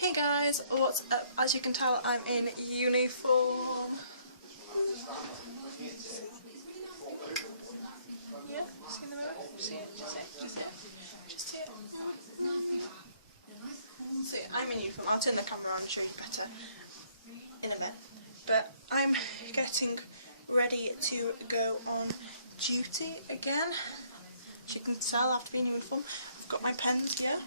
Hey guys, what's up? As you can tell, I'm in uniform. Yeah, see in the mirror? See it? Just see it? Just see it? Just see it? See it? I'm in uniform. I'll turn the camera on and show you better in a bit. But I'm getting ready to go on duty again. As you can tell, I have to be in uniform. I've got my pens here.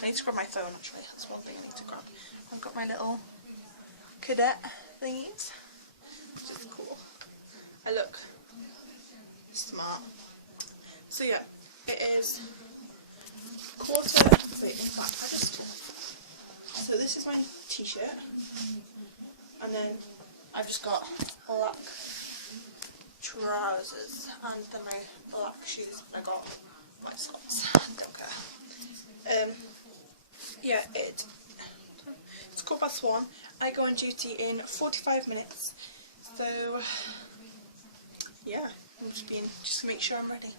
I need to grab my phone actually, that's one thing I need to grab. I've got my little cadet thingies, which is cool. I look smart. So yeah, it is so this is my t-shirt, and then I've just got black trousers, and then my black shoes, and I got my socks, don't care. Yeah, it's 1:15. I go on duty in 45 minutes. So yeah, I'm just to make sure I'm ready.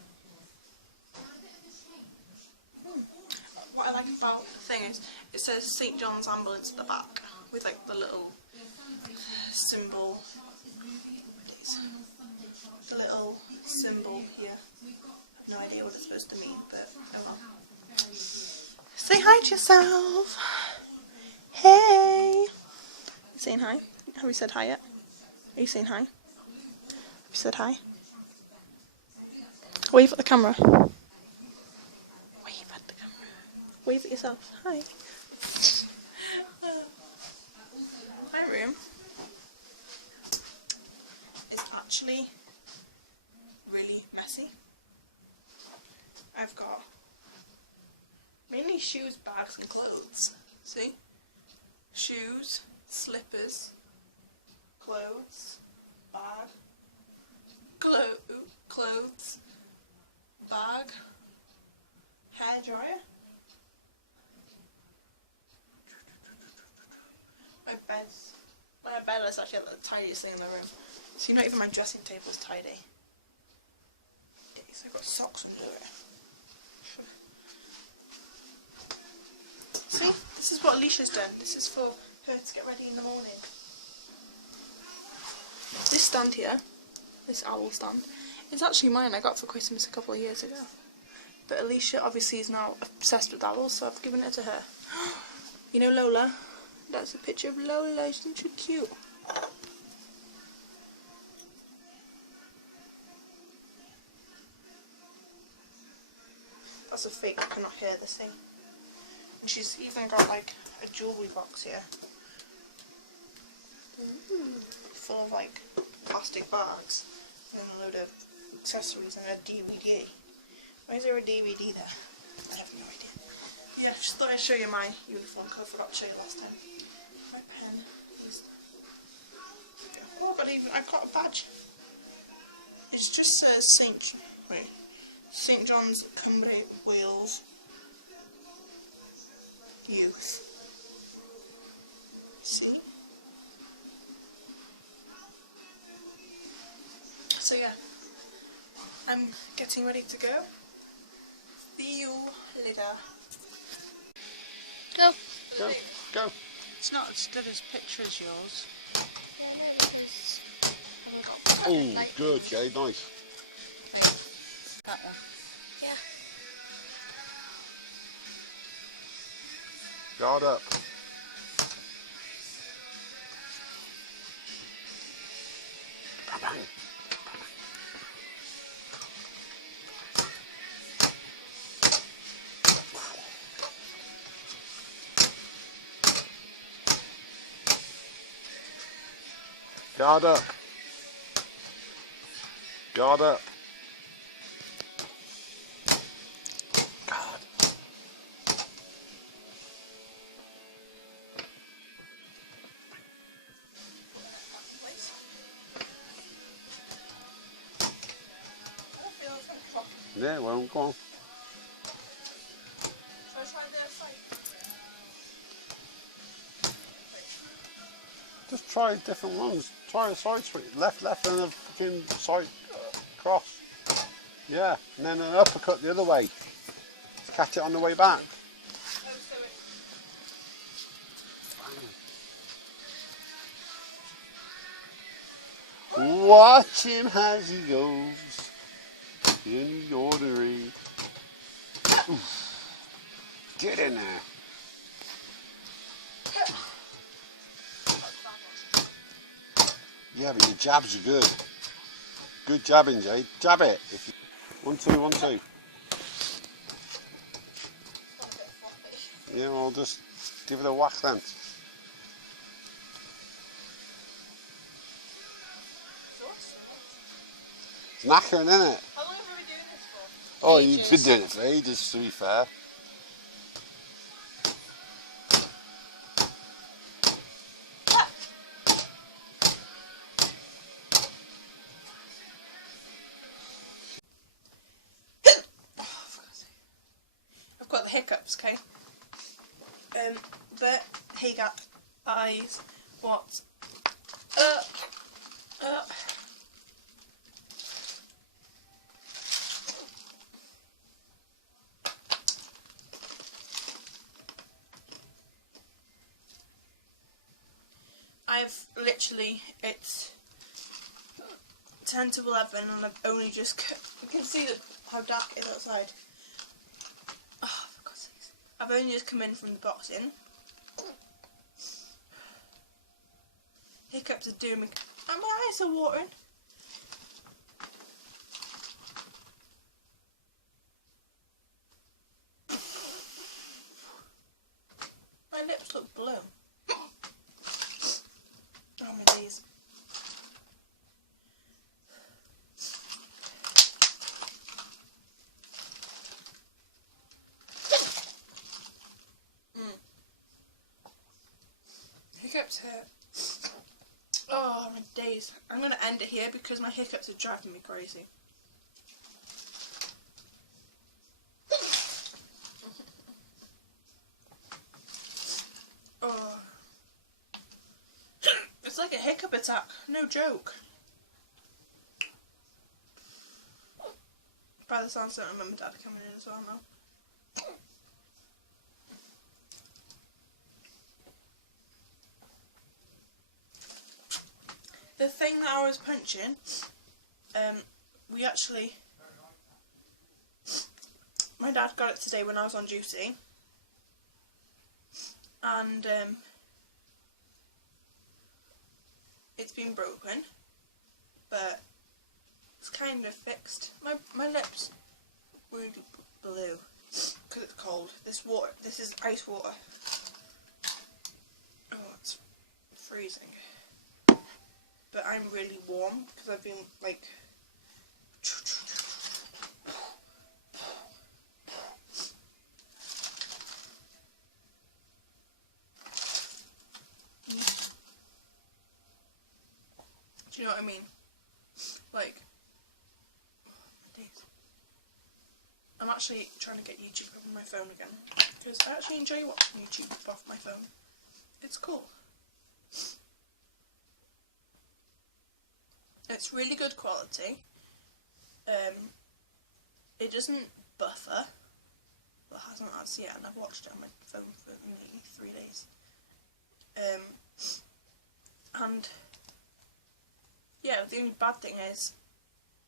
What I like about the thing is it says St. John's Ambulance at the back with like the little symbol. The little symbol here. I have no idea what it's supposed to mean, but oh well. Say hi to yourself. Hey. You saying hi? Have you said hi yet? Are you saying hi? Have you said hi? Wave at the camera. Wave at the camera. Wave at yourself. Hi. My room is actually really messy. I've got mainly shoes, bags and clothes. See? Shoes, slippers, clothes, bag, clothes, bag, hairdryer. My bed is actually the tidiest thing in the room. See, not even my dressing table is tidy. So I've got socks under it. See, this is what Alesha's done. This is for her to get ready in the morning. This stand here, this owl stand, is actually mine. I got for Christmas a couple of years ago. But Alesha obviously is now obsessed with owls, so I've given it to her. You know Lola? That's a picture of Lola. Isn't she cute? That's a fake. I cannot hear this thing. And she's even got like a jewellery box here. Full of like plastic bags and a load of accessories and a DVD. Why is there a DVD there? I have no idea. Yeah, just thought I'd show you my uniform because I forgot to show you last time. My pen is... Oh, I've got a badge. It just says St. John's, Cumbria, Wales Youth. See? So yeah, I'm getting ready to go. See you later. Go. Go. Go. It's not as good as picture as yours. Oh, good, Jade. Nice. That one. Yeah. Guard up. Bang. Guard up. Guard up. Guard. Yeah, well, go on. So I try the side. Just try different ones. Try a side sweep. Left, and a fucking side cross. Yeah, and then an uppercut the other way. catch it on the way back. Watch him as he goes in the ordinary. Oof. Get in there. Yeah, but your jabs are good. Good jabbing, Jade. Jab it. If you... 1, 2, 1, 2. Yeah, well, just give it a whack then. It's knackering, isn't it? How long have we been doing this for? Oh, Ages. you've been doing it for ages, to be fair. I've got the hiccups, okay? But hey, guys, what? I've literally, it's 10 to 11 and I've only just, you can see how dark it is outside. Oh, for God's sakes. I've only just come in from the boxing. Hiccups are doing me, and my eyes are watering. My lips look blue. Oh my days. Hiccups hurt. Oh my days. I'm going to end it here because my hiccups are driving me crazy. Oh. It's like a hiccup attack. No joke. By the sounds of it, I remember Dad coming in as well now. The thing that I was punching, we actually, my dad got it today when I was on duty, and it's been broken, but it's kind of fixed. My lips really blue because it's cold. This is ice water. Oh, it's freezing. But I'm really warm because I've been like do you know what I mean? Like, I'm actually trying to get YouTube up on my phone again because I actually enjoy watching YouTube off my phone. It's cool. It's really good quality. It doesn't buffer. Well, it hasn't as yet, and I've watched it on my phone for nearly 3 days. And yeah, the only bad thing is,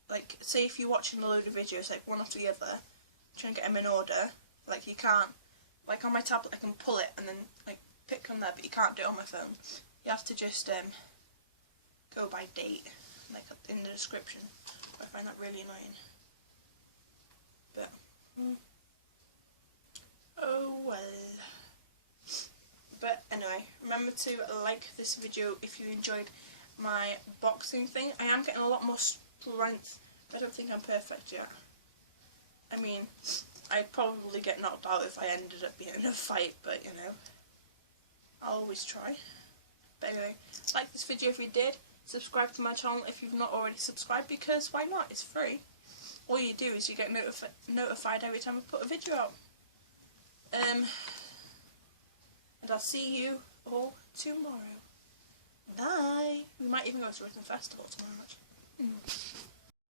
like, say if you're watching a load of videos, like one after the other, trying to get them in order, like you can't, like on my tablet I can pull it and then like pick on there, but you can't do it on my phone. You have to just go by date, like in the description. I find that really annoying. But oh well. But anyway, remember to like this video if you enjoyed my boxing thing. I am getting a lot more strength, but I don't think I'm perfect yet. I mean, I'd probably get knocked out if I ended up being in a fight, but you know, I'll always try. But anyway, like this video if you did, subscribe to my channel if you've not already subscribed, because why not? It's free. All you do is you get notified every time I put a video out. And I'll see you all tomorrow. Bye. We might even go to a festival tomorrow.